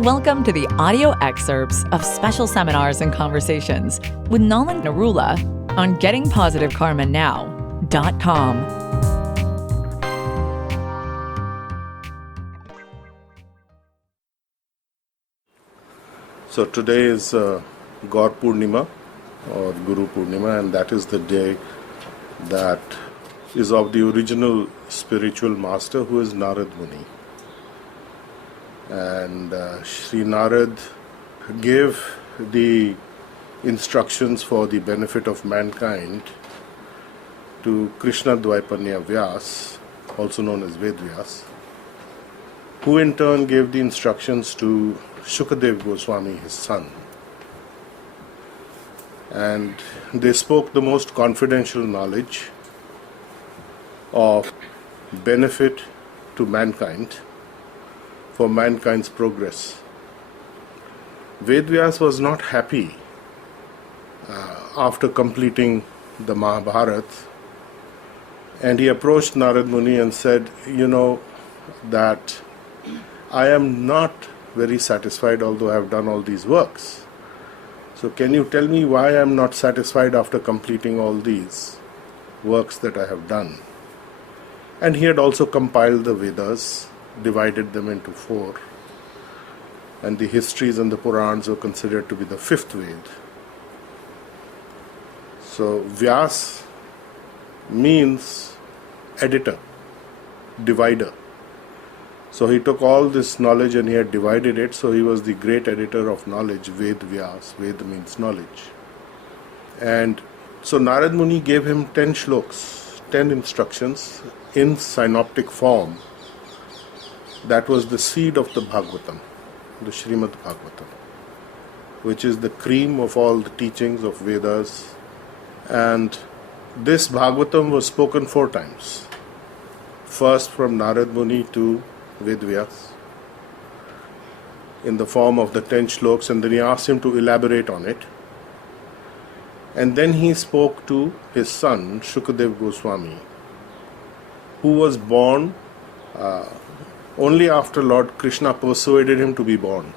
Welcome to the audio excerpts of special seminars and conversations with Nolan Narula on gettingpositivekarmanow.com. So today is Gaur Purnima or Guru Purnima, and that is the day that is of the original spiritual master, who is Narad Muni. And Sri Narad gave the instructions for the benefit of mankind to Krishna Dvaipanya Vyas, also known as Ved Vyas, who in turn gave the instructions to Shukadev Goswami, his son. And they spoke the most confidential knowledge of benefit to mankind for mankind's progress. Ved Vyas was not happy after completing the Mahabharata, and he approached Narad Muni and said, you know, that I am not very satisfied, although I have done all these works. So can you tell me why I am not satisfied after completing all these works that I have done? And he had also compiled the Vedas, divided them into 4, and the histories and the Purans were considered to be the 5th Ved. So Vyas means editor, divider. So he took all this knowledge and he had divided it, so he was the great editor of knowledge, Ved Vyas. Ved means knowledge. And so Narad Muni gave him 10 shloks, 10 instructions in synoptic form. That was the seed of the Bhagavatam, the Srimad Bhagavatam, which is the cream of all the teachings of Vedas. And this Bhagavatam was spoken 4 times. First from Narad Muni to Ved Vyas in the form of the 10 shloks, and then he asked him to elaborate on it. And then he spoke to his son, Shukadev Goswami, who was born only after Lord Krishna persuaded him to be born.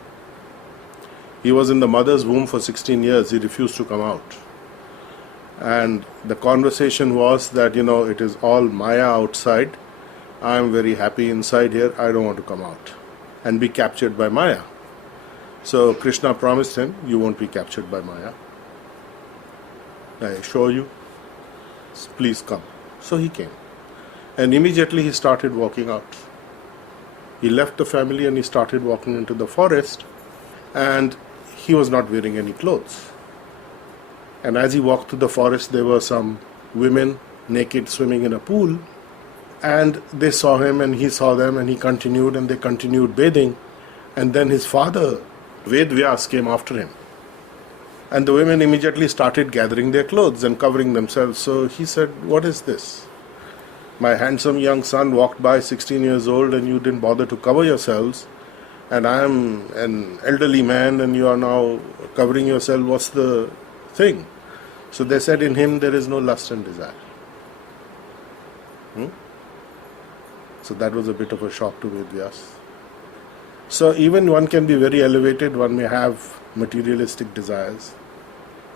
He was in the mother's womb for 16 years. He refused to come out. And the conversation was that, you know, it is all Maya outside. I am very happy inside here. I don't want to come out and be captured by Maya. So Krishna promised him, you won't be captured by Maya. I assure you. Please come. So he came. And immediately he started walking out. He left the family and he started walking into the forest, and he was not wearing any clothes. And as he walked through the forest, there were some women naked swimming in a pool, and they saw him and he saw them, and he continued, and they continued bathing. And then his father, Ved Vyas, came after him. And the women immediately started gathering their clothes and covering themselves. So he said, what is this? My handsome young son walked by, 16 years old, and you didn't bother to cover yourselves. And I am an elderly man and you are now covering yourself. What's the thing? So they said, in him there is no lust and desire. So that was a bit of a shock to Ved Vyas. So even one can be very elevated, one may have materialistic desires.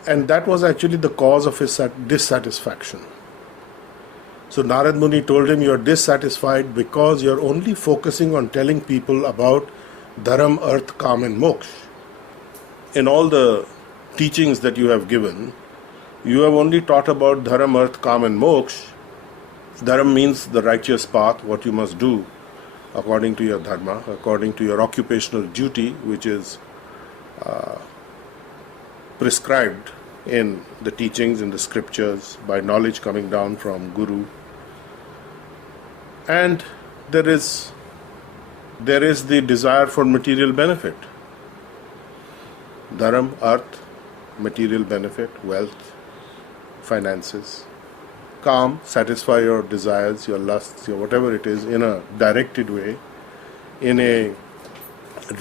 And that was actually the cause of his dissatisfaction. So Narad Muni told him, you are dissatisfied because you are only focusing on telling people about dharam, arth, kam and moksha. In all the teachings that you have given, you have only taught about dharam, arth, kam and moksha. Dharam means the righteous path, what you must do according to your dharma, according to your occupational duty, which is prescribed in the teachings, in the scriptures, by knowledge coming down from Guru. And there is the desire for material benefit. Dharam, arth, material benefit, wealth, finances. Kam, satisfy your desires, your lusts, your whatever it is, in a directed way, in a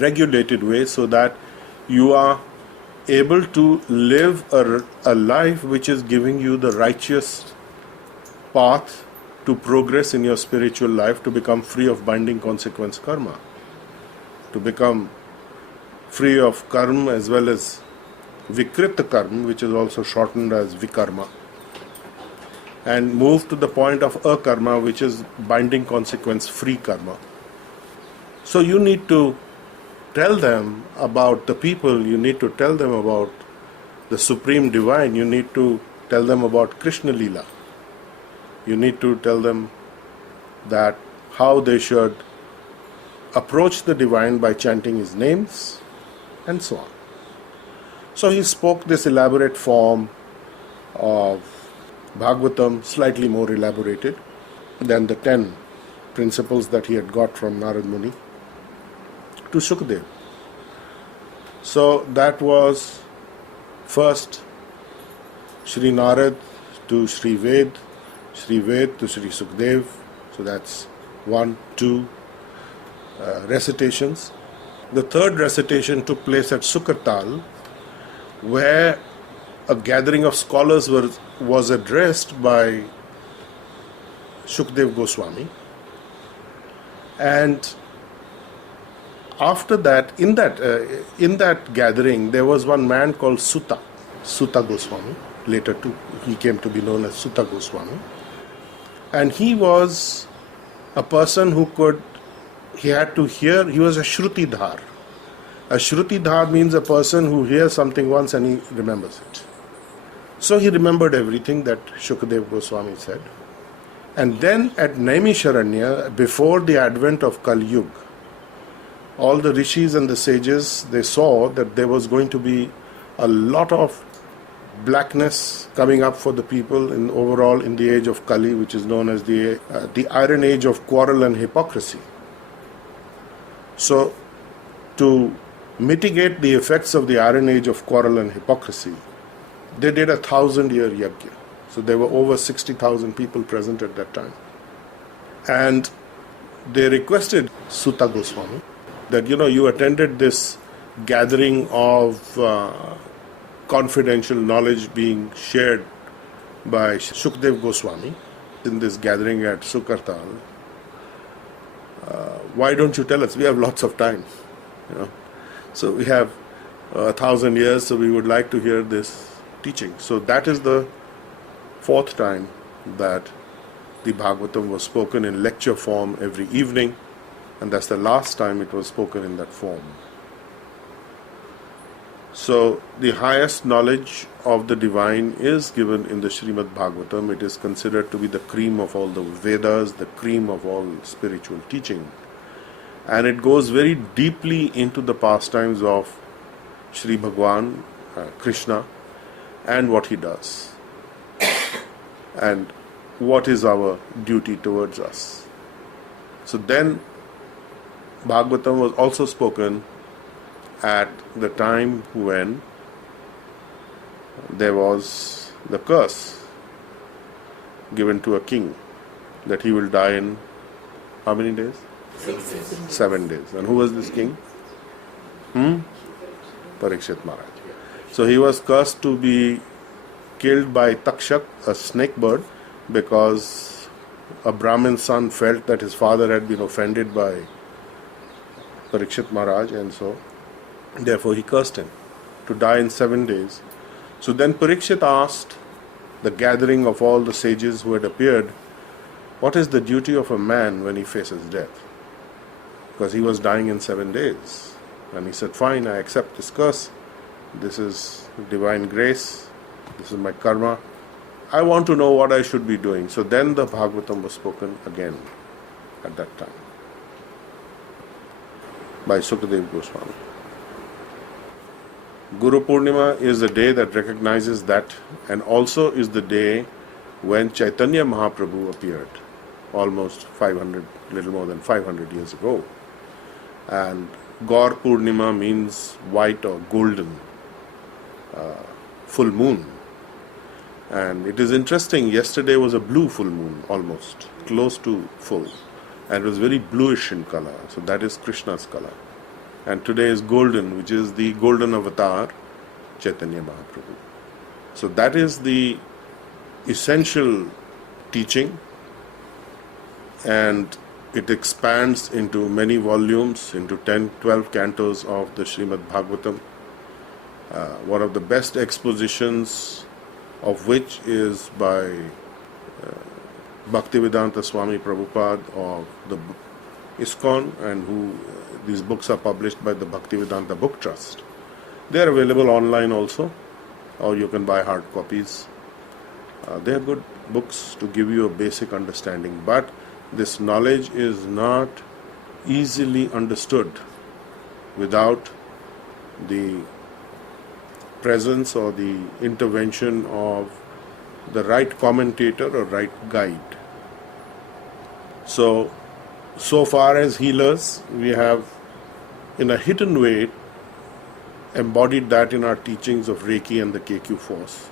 regulated way, so that you are able to live a life which is giving you the righteous path to progress in your spiritual life, to become free of binding consequence karma, to become free of karma as well as vikrita karma, which is also shortened as vikarma, and move to the point of akarma, which is binding consequence free karma. So you need to tell them about the people, you need to tell them about the Supreme Divine, you need to tell them about Krishna Leela. You need to tell them that how they should approach the Divine by chanting His names and so on. So he spoke this elaborate form of Bhagavatam, slightly more elaborated than the 10 principles that he had got from Narad Muni, to Shukadev. So that was first Sri Narad to Sri Ved to Sri Sukdev. So that's 1, 2 recitations. The third recitation took place at Sukartal, where a gathering of scholars was addressed by Shukdev Goswami. And after that, in that gathering, there was one man called Sutta Goswami. Later he came to be known as Sutta Goswami. And he was a person he had to hear, he was a Shrutidhar. A Shrutidhar means a person who hears something once and he remembers it. So he remembered everything that Shukadev Goswami said. And then at Naimisharanya, before the advent of Kali Yuga, all the rishis and the sages, they saw that there was going to be a lot of blackness coming up for the people overall in the age of Kali, which is known as the Iron Age of quarrel and hypocrisy. So, to mitigate the effects of the Iron Age of quarrel and hypocrisy, they did 1,000-year yajna. So there were over 60,000 people present at that time. And they requested Sutta Goswami that, you attended this gathering of confidential knowledge being shared by Shukdev Goswami in this gathering at Sukartal. Why don't you tell us? We have lots of time. So we have 1,000 years, so we would like to hear this teaching. So that is the fourth time that the Bhagavatam was spoken in lecture form every evening, and that's the last time it was spoken in that form. So the highest knowledge of the Divine is given in the Srimad Bhagavatam. It is considered to be the cream of all the Vedas, the cream of all spiritual teaching. And it goes very deeply into the pastimes of Sri Bhagwan, Krishna, and what he does. And what is our duty towards us. So then Bhagavatam was also spoken at the time when there was the curse given to a king that he will die in how many days? 7 days. And who was this king? Parikshit Maharaj. So he was cursed to be killed by Takshak, a snake bird, because a Brahmin son felt that his father had been offended by Parikshit Maharaj, and so therefore he cursed him to die in 7 days. So then Parikshit asked the gathering of all the sages who had appeared, what is the duty of a man when he faces death? Because he was dying in 7 days. And he said, fine, I accept this curse. This is divine grace. This is my karma. I want to know what I should be doing. So then the Bhagavatam was spoken again at that time by Sukadev Goswami. Guru Purnima is the day that recognizes that, and also is the day when Chaitanya Mahaprabhu appeared, almost 500, little more than 500 years ago. And Gaur Purnima means white or golden, full moon. And it is interesting, yesterday was a blue full moon, almost, close to full. And it was very bluish in color, so that is Krishna's color. And today is golden, which is the golden avatar, Chaitanya Mahaprabhu. So that is the essential teaching. And It expands into many volumes, into 10, 12 cantos of the Srimad Bhagavatam. One of the best expositions of which is by Bhaktivedanta Swami Prabhupada of the ISKCON, and who these books are published by the Bhaktivedanta Book Trust. They are available online also, or you can buy hard copies. They are good books to give you a basic understanding, but this knowledge is not easily understood without the presence or the intervention of the right commentator or right guide. So far as healers, we have in a hidden way embodied that in our teachings of Reiki and the KQ force,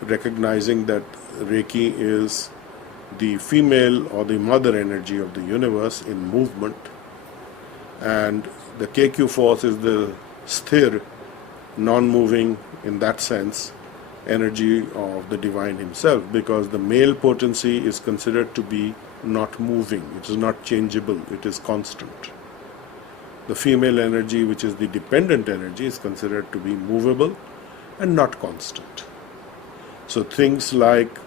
recognizing that Reiki is the female or the mother energy of the universe in movement, and the KQ force is the sthir, non-moving in that sense, energy of the divine himself, because the male potency is considered to be not moving, it is not changeable, it is constant. The female energy, which is the dependent energy, is considered to be movable and not constant. So things like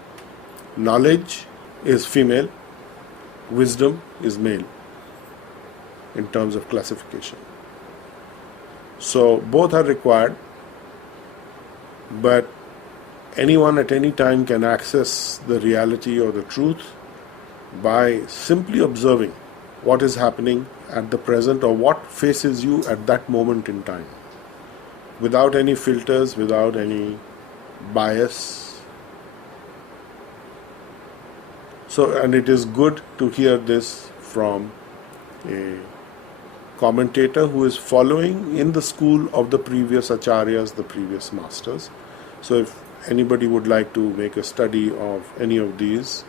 knowledge is female, wisdom is male in terms of classification. So both are required, but anyone at any time can access the reality or the truth by simply observing what is happening at the present or what faces you at that moment in time, without any filters, without any bias. So, and it is good to hear this from a commentator who is following in the school of the previous acharyas, the previous masters. So if anybody would like to make a study of any of these,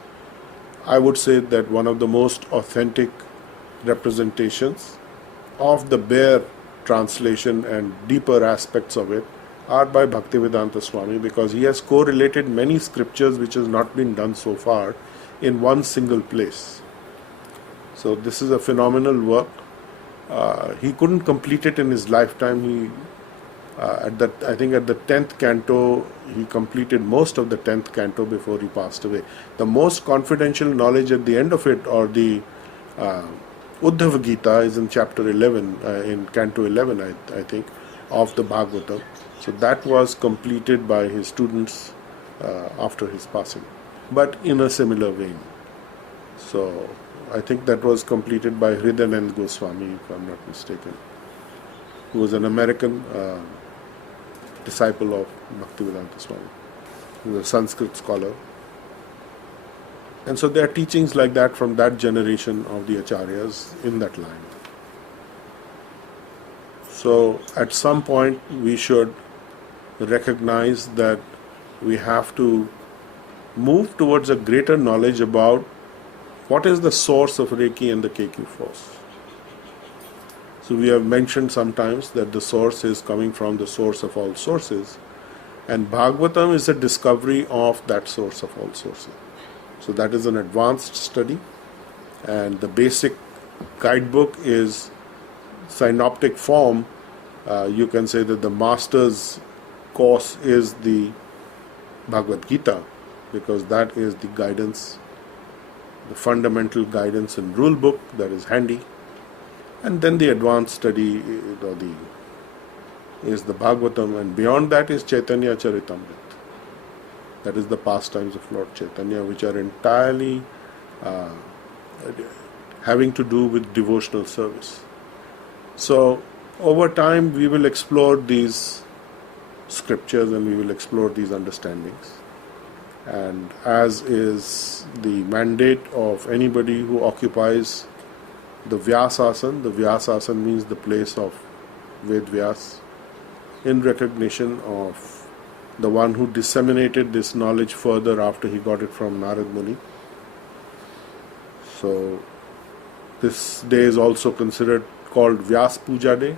I would say that one of the most authentic representations of the bare translation and deeper aspects of it are by Bhaktivedanta Swami, because he has correlated many scriptures which has not been done so far in one single place. So this is a phenomenal work. He couldn't complete it in his lifetime. He I think at the 10th canto, he completed most of the 10th canto before he passed away. The most confidential knowledge at the end of it, or the Uddhava Gita, is in chapter 11, in canto 11, I think, of the Bhagavatam. So that was completed by his students after his passing, but in a similar vein. So I think that was completed by Hridayanand Goswami, if I'm not mistaken, who was an American disciple of Bhaktivedanta Swami. He was a Sanskrit scholar. And so there are teachings like that from that generation of the acharyas in that line. So at some point we should recognize that we have to move towards a greater knowledge about what is the source of Reiki and the KQ force. So we have mentioned sometimes that the source is coming from the source of all sources, and Bhagavatam is a discovery of that source of all sources. So that is an advanced study, and the basic guidebook is synoptic form. You can say that the master's course is the Bhagavad Gita, because that is the guidance, the fundamental guidance and rule book that is handy. And then the advanced study is the Bhagavatam, and beyond that is Chaitanya Charitamrita. That is the pastimes of Lord Chaitanya, which are entirely having to do with devotional service. So over time we will explore these scriptures and we will explore these understandings. And as is the mandate of anybody who occupies the Vyasasana means the place of Ved Vyas, in recognition of the one who disseminated this knowledge further after he got it from Narad Muni. So this day is also called Vyas Puja Day,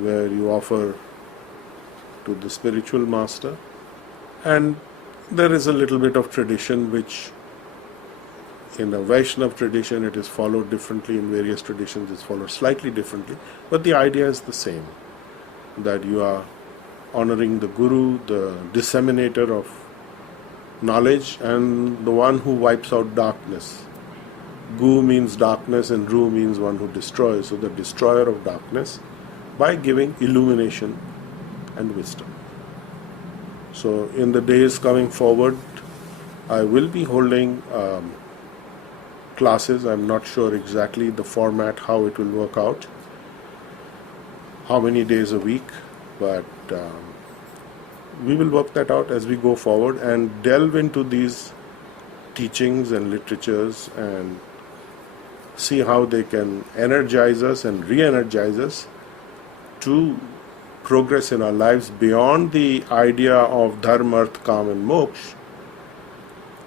where you offer to the spiritual master. And there is a little bit of tradition which In a Vaishnava tradition, it is followed differently. In various traditions, it's followed slightly differently. But the idea is the same, that you are honoring the Guru, the disseminator of knowledge, and the one who wipes out darkness. Gu means darkness and Ru means one who destroys. So the destroyer of darkness, by giving illumination and wisdom. So in the days coming forward, I will be holding classes. I'm not sure exactly the format, how it will work out, how many days a week, but we will work that out as we go forward and delve into these teachings and literatures and see how they can energize us and re-energize us to progress in our lives beyond the idea of dharma, arth, kam and moksha,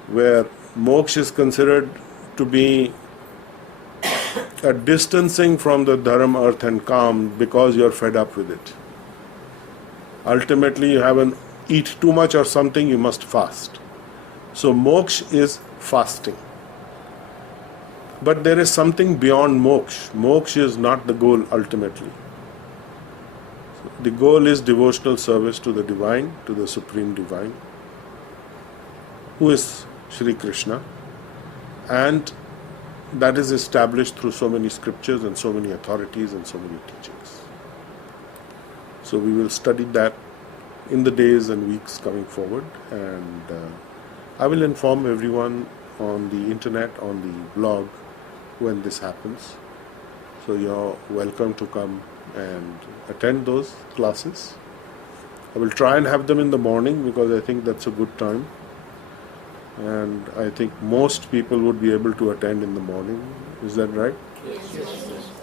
where moksha is considered to be a distancing from the dharma, arth and kam because you're fed up with it. Ultimately, you haven't eat too much or something, you must fast. So moksha is fasting. But there is something beyond moksha. Moksha is not the goal ultimately. So the goal is devotional service to the divine, to the supreme divine, who is Shri Krishna, and that is established through so many scriptures and so many authorities and so many teachings. So we will study that in the days and weeks coming forward, and I will inform everyone on the internet, on the blog, when this happens. So you're welcome to come and attend those classes. I will try and have them in the morning because I think that's a good time, and I think most people would be able to attend in the morning. Is that right? Yes.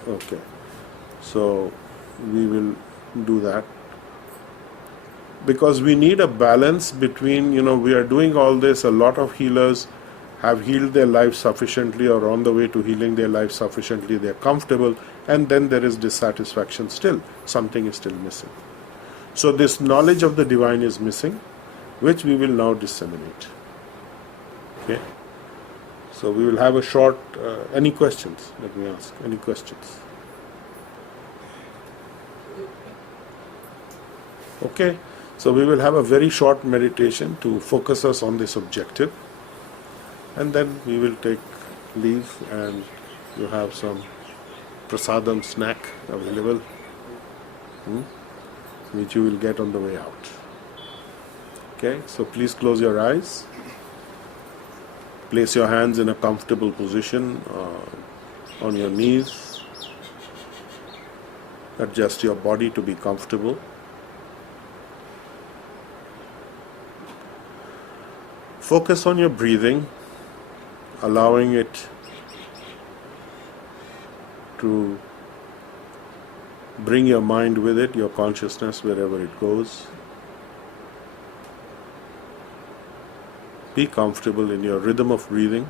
Okay. So we will do that, because we need a balance between, we are doing all this, a lot of healers have healed their life sufficiently or on the way to healing their life sufficiently, they are comfortable, and then there is dissatisfaction still, something is still missing. So this knowledge of the divine is missing, which we will now disseminate. Okay? So we will have a short, any questions? Let me ask, any questions? Okay, so we will have a very short meditation to focus us on this objective, and then we will take leave, and you have some prasadam snack available, which you will get on the way out. Okay, so please close your eyes. Place your hands in a comfortable position on your knees. Adjust your body to be comfortable. Focus on your breathing, allowing it to bring your mind with it, your consciousness wherever it goes. Be comfortable in your rhythm of breathing.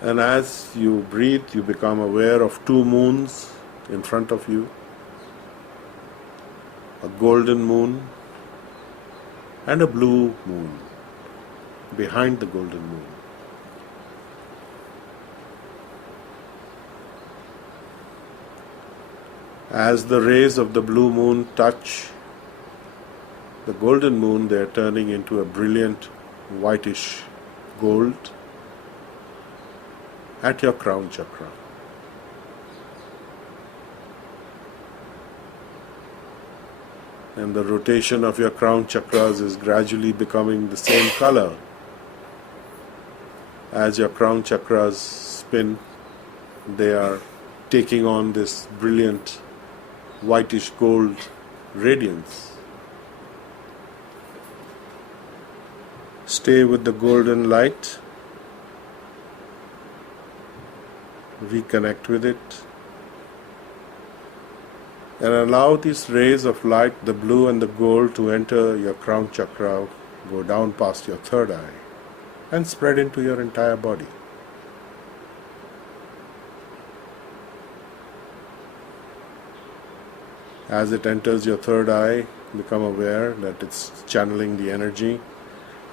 And as you breathe, you become aware of two moons in front of you, a golden moon and a blue moon behind the golden moon. As the rays of the blue moon touch the golden moon, they are turning into a brilliant whitish gold at your crown chakra. And the rotation of your crown chakras is gradually becoming the same color. As your crown chakras spin, they are taking on this brilliant whitish gold radiance. Stay with the golden light. Reconnect with it. And allow these rays of light, the blue and the gold, to enter your crown chakra, go down past your third eye, and spread into your entire body. As it enters your third eye, become aware that it's channeling the energy,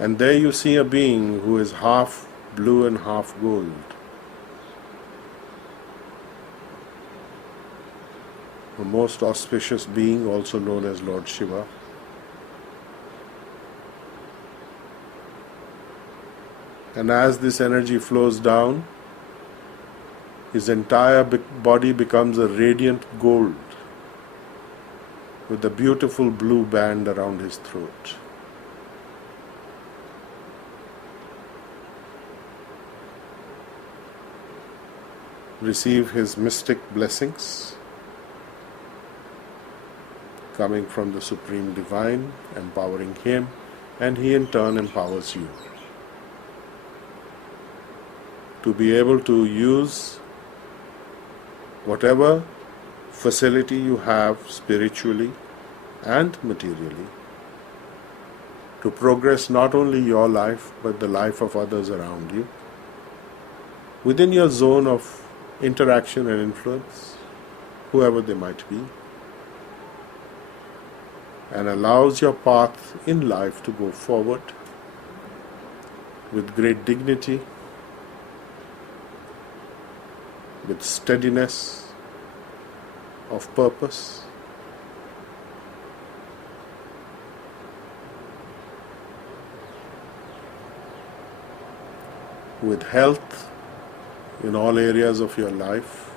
And there you see a being who is half blue and half gold. A most auspicious being, also known as Lord Shiva. And as this energy flows down, his entire body becomes a radiant gold with a beautiful blue band around his throat. Receive his mystic blessings coming from the Supreme Divine, empowering him, and he in turn empowers you to be able to use whatever facility you have spiritually and materially to progress not only your life but the life of others around you within your zone of interaction and influence, whoever they might be, and allows your path in life to go forward with great dignity, with steadiness of purpose, with health in all areas of your life,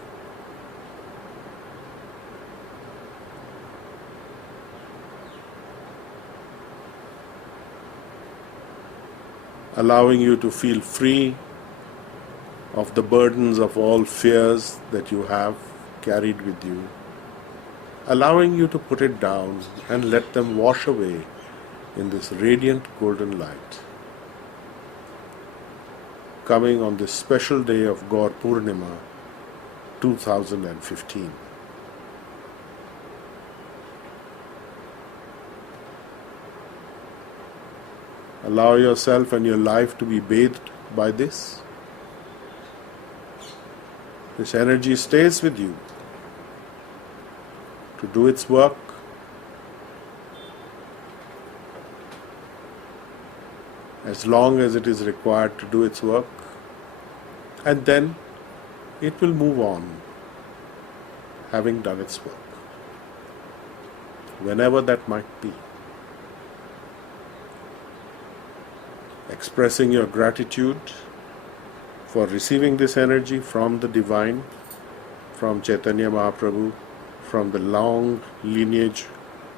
allowing you to feel free of the burdens of all fears that you have carried with you, allowing you to put it down and let them wash away in this radiant golden light. Coming on this special day of Gaur Purnima 2015. Allow yourself and your life to be bathed by this. This energy stays with you to do its work, as long as it is required to do its work, and then it will move on, having done its work, whenever that might be. Expressing your gratitude for receiving this energy from the Divine, from Chaitanya Mahaprabhu, from the long lineage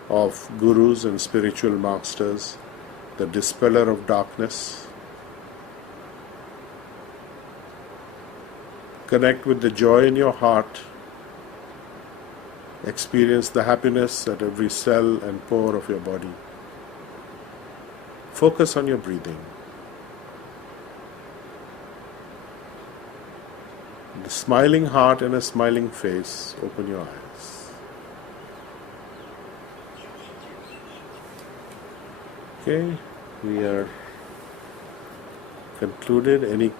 of gurus and spiritual masters, the dispeller of darkness. Connect with the joy in your heart. Experience the happiness at every cell and pore of your body. Focus on your breathing. With a smiling heart and a smiling face, open your eyes. Okay, we are concluded. Any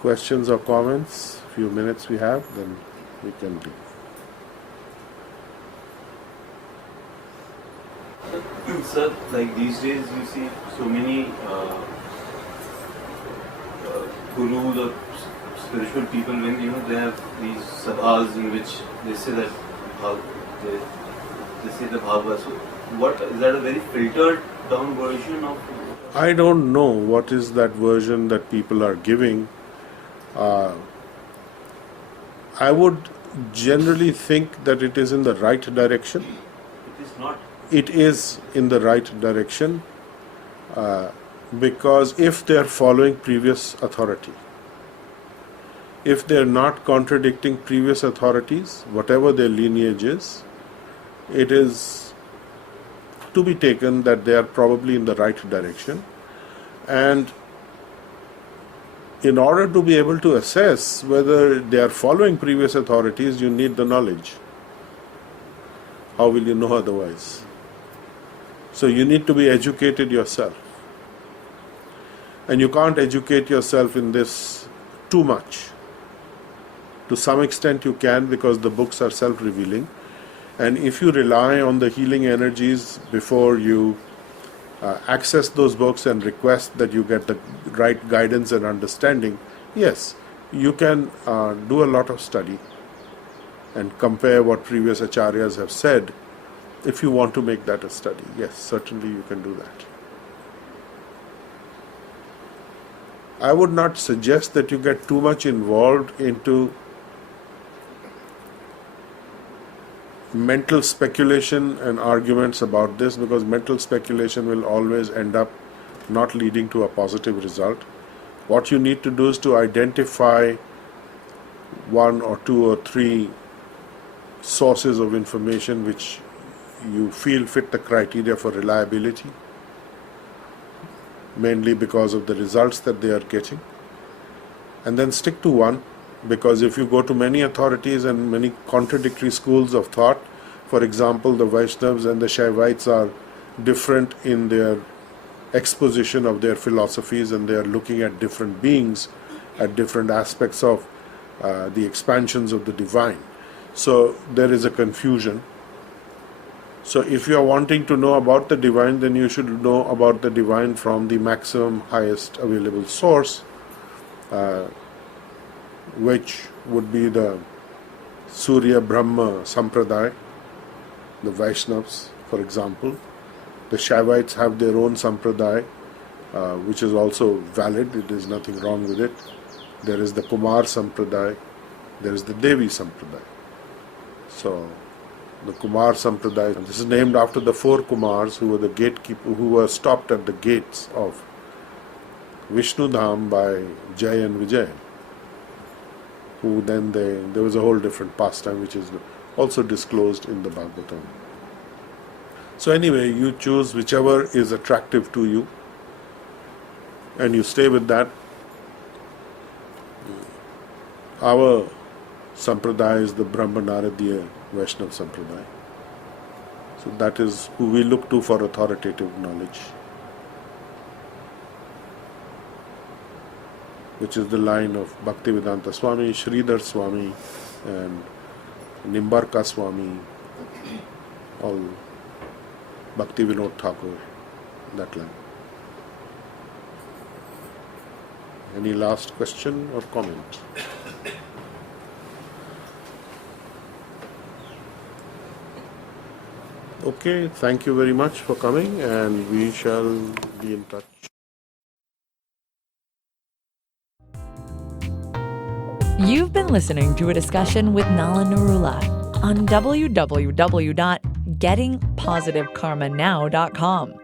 questions or comments? Few minutes we have, then we can leave. Sir, like these days you see so many gurus or spiritual people, when they have these sabhas in which they say that they say the bhava. So what is that, a very filtered down version of? I don't know what is that version that people are giving. I would generally think that it is in the right direction. It is not. It is in the right direction because if they are following previous authority, if they are not contradicting previous authorities, whatever their lineage is, it is to be taken that they are probably in the right direction. And in order to be able to assess whether they are following previous authorities, you need the knowledge. How will you know otherwise? So you need to be educated yourself. And you can't educate yourself in this too much. To some extent you can, because the books are self-revealing. And if you rely on the healing energies before you access those books and request that you get the right guidance and understanding, yes, you can do a lot of study and compare what previous acharyas have said. If you want to make that a study, yes, certainly you can do that. I would not suggest that you get too much involved into mental speculation and arguments about this, because mental speculation will always end up not leading to a positive result. What you need to do is to identify one or two or three sources of information which you feel fit the criteria for reliability, mainly because of the results that they are getting, and then stick to one. Because if you go to many authorities and many contradictory schools of thought, for example, the Vaishnavas and the Shaivites are different in their exposition of their philosophies, and they are looking at different beings, at different aspects of the expansions of the divine. So there is a confusion. So if you are wanting to know about the divine, then you should know about the divine from the maximum highest available source, which would be the Surya Brahma Sampradaya, the Vaishnavas, for example. The Shaivites have their own Sampradaya, which is also valid. There is nothing wrong with it. There is the Kumar Sampradaya, there is the Devi Sampradaya. So the Kumar Sampradaya, this is named after the four Kumars who were the gatekeeper, who were stopped at the gates of Vishnu Dham by Jai and Vijay. Who then there was a whole different pastime which is also disclosed in the Bhagavatam. So anyway, you choose whichever is attractive to you and you stay with that. Our Sampradaya is the Brahma Naradiya Vaishnava Sampradaya. So that is who we look to for authoritative knowledge, which is the line of Bhaktivedanta Swami, Sridhar Swami and Nimbarka Swami, all Bhakti Vinod Thakur, that line. Any last question or comment? Okay, thank you very much for coming, and we shall be in touch. You've been listening to a discussion with Nala Narula on www.gettingpositivekarmanow.com.